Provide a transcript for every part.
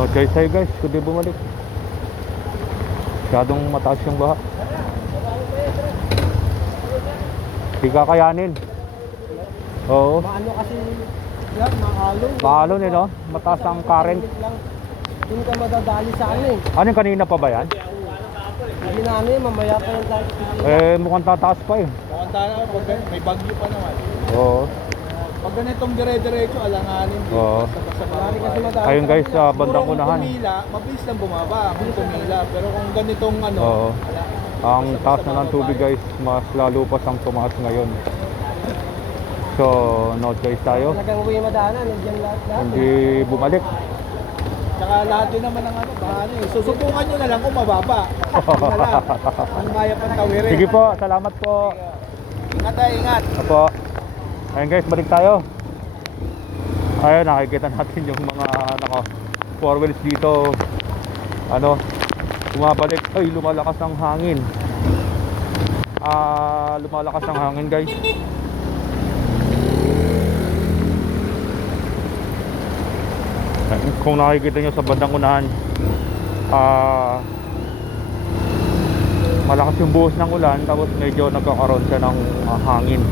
No choice tayo guys, kundi bumalik. Masyadong mataas yung baha. Di kakayanin. Oo. Maano kasi yan, maalon. Maalon no? Mataas ang current. Doon ka madadali sa ano eh. Ano yung kanina pa ba yan? Hindi na ano eh, mamaya pa yung tayo. Mukhang tataas pa eh. Mukhang tayo, may bagyo pa naman. Oo. Pag ganitong dire-diretso, alanganin din. Oo. Basta Marami kasi madali. Ayun guys, sa bandang kung unahan. tumila, mabilis lang bumaba kung tumila. Pero kung ganitong ano, Oo. Ang taas na ng tubig guys, mas lalo pa siyang tumaas ngayon. So, no choice tayo. Talagang uwi madaanan, nandiyan lahat. Hindi bumalik. tsaka lahat din naman ng ano, bahano eh. Susubukan nyo na lang kung mababa. Yun na lang. Kung kaya pang tawirin. Sige po, salamat po. Ingat tayo, ingat. Opo. Ayun guys, balik tayo. Ayun, nakikita natin yung mga four wheels dito. Ano, bumabalik. Ay, lumalakas ang hangin. Lumalakas ang hangin guys. Kung nakikita nyo sa bandang unahan, malakas yung buhos ng ulan, tapos medyo nagkakaroon siya ng hangin.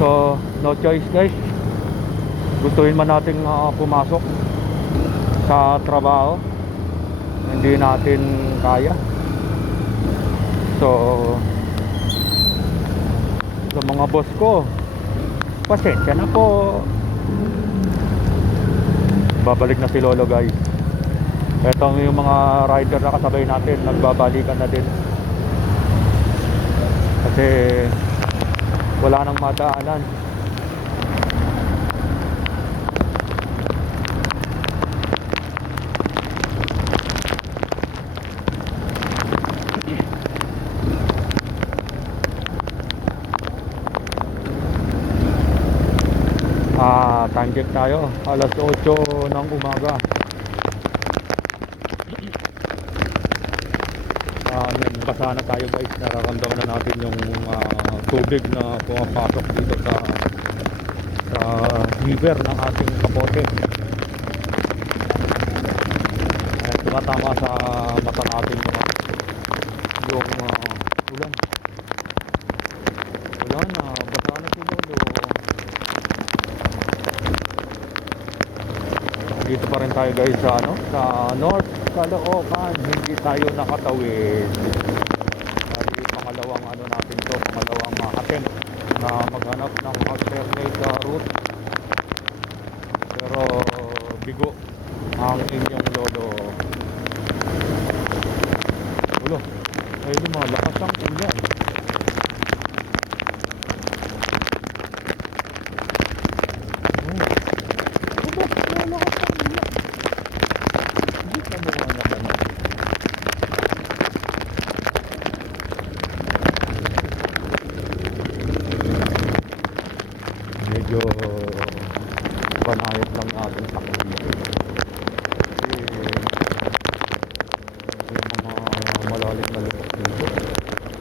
So, no choice guys. Gustuhin man natin pumasok sa trabaho, hindi natin kaya. So, sa mga boss ko, pasensya na po. Babalik na si Lolo guys. Etong yung mga rider na kasabay natin, nagbabalikan na din. Kasi wala nang madaanan. Time check tayo, alas 8 ng umaga. Basa na tayo guys, nararamdaman na natin yung tubig na pumapasok dito sa river ng ating Kapote. Tumatama sa mata natin yung ulan. Basa na si Lolo. Dito pa rin tayo guys sa sa North Caloocan, hindi tayo nakatawid. Dahil pangalawang natin to, pangalawang attempt na maghanap ng alternate route. Pero bigo ang inyong lolo. Ulo, ay lumalakas ang ulan. Medyo panayot lang ating sakit dito. Kasi yung mga malalim na lupas dito,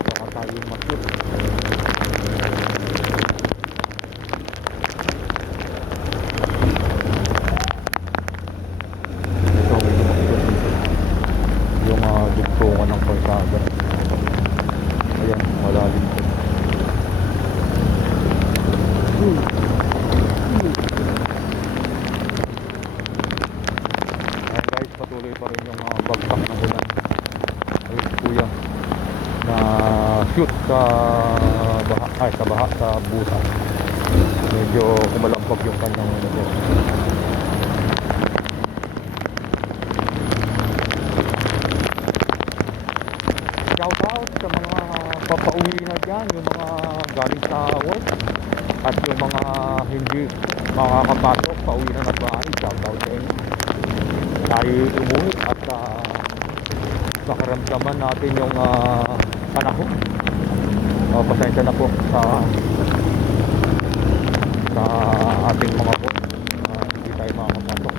baka tayo masyot. Ito medyo masyot dito yung dugtungan ng kalsada. Ayan, malalim po. Ayan guys, patuloy pa rin yung bagsak ng ulan. Ayun kuya na shoot sa baha, sa buta. Medyo kumalampag yung kanyang shout out sa mga papauwi na dyan, yung mga galing sa work at yung mga hindi makakapasok, pauwi na ng bahay. Shout out sa inyo. Tayo umuwi at makaramdaman natin yung panahon. Pasensya na po sa ating mga boss, hindi tayo makakapasok.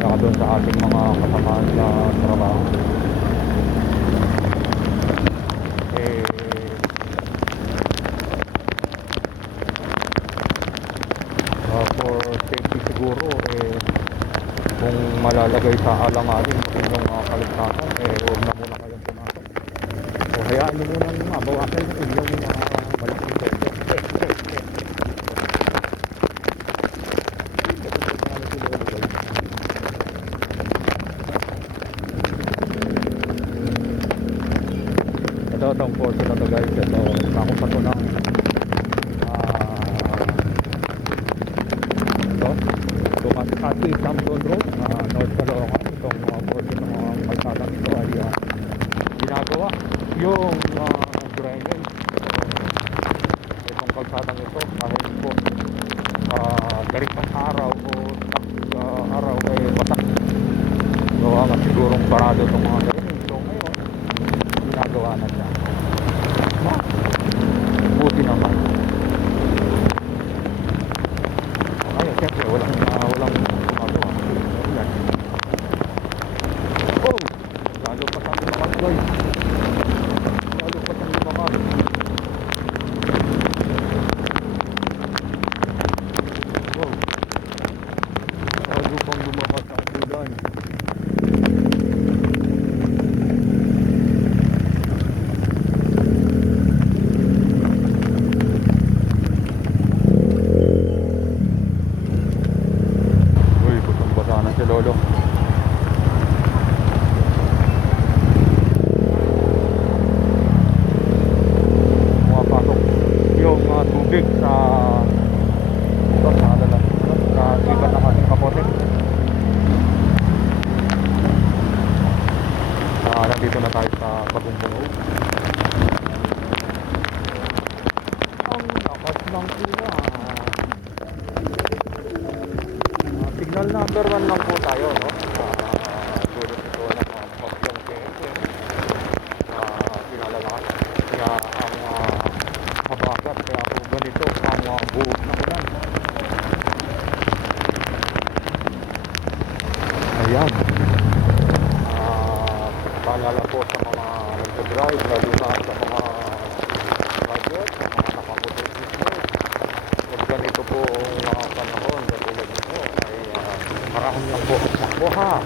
Saka doon sa ating mga kasamaan na trabaho. For safety siguro, kung malalagay sa alanganin ang inyong kaligtasan, huwag na muna kayong pumasok. O hayaan nyo munang mabawasan yung inyong malaking pwede. Ito, itong portion na to guys. Ito, ako pa to ng Dumatkati Samson Road, North Caloocan. Itong portion ng kalsadang ito ay ginagawa yung drainage. Itong kalsadang ito kahit po garit ng araw o araw ay batak. Gawa nga sigurong parado itong mga drainage. So ngayon, ginagawa na siya. Buti naman. Ayun, siyempre, walang gumagawa. Ayan. Oh! Lalo pa sa lumakas, guys. Lalo pa sa lumakas. Oh! Lalo pang lumakas ang ulan. Si Lolo. Pumapasok yung tubig sa iba't ng ating kapote. Nandito na tayo sa Bagumbong. Ang lakas ng ulan. Signal number 1 lang po tayo, no? Dulot ito ng Pasyong KM. Pinalalakas. Kaya ang habagat, kaya po ganito ang buhok na ulan. Ayan. Paalala po sa mga nagdadrive, lalo na sa mga budget, sa mga nakamotor-business. Pag ganito po ang panahon, katulad nito, marahon lang po ang sakbo ha.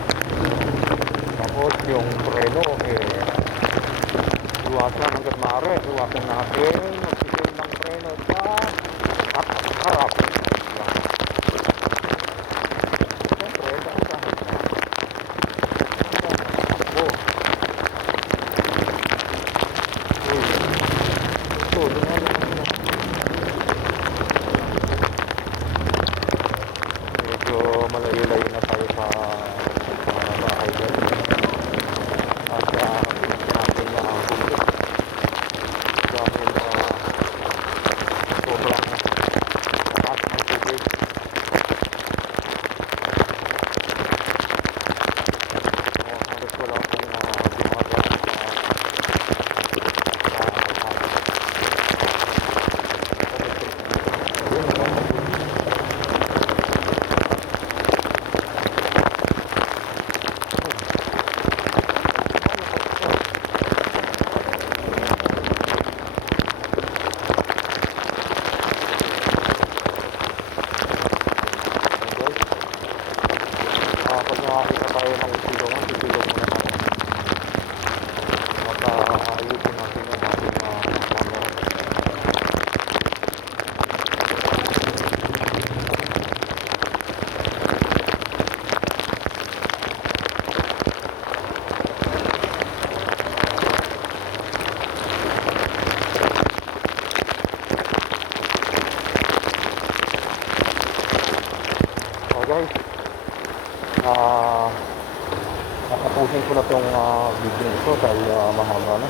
Tapos yung preno iwasan hanggang maaari. Iwasan natin magsisil ng preno sa harap. Siyempre, dahan-dahan na. Takbo. Uy. Ito, dumali na. Medyo malayo-layo na tayo sa bahay dyan. At natin na ang bundok. Dahil sobrang taas ng tubig. Halos wala akong gumagawa pag nakakita tayo ng silungan, sisilong muna tayo. Ayusin natin yung ating camera. So guys, nakapusin ko na itong video ito dahil mahaba na.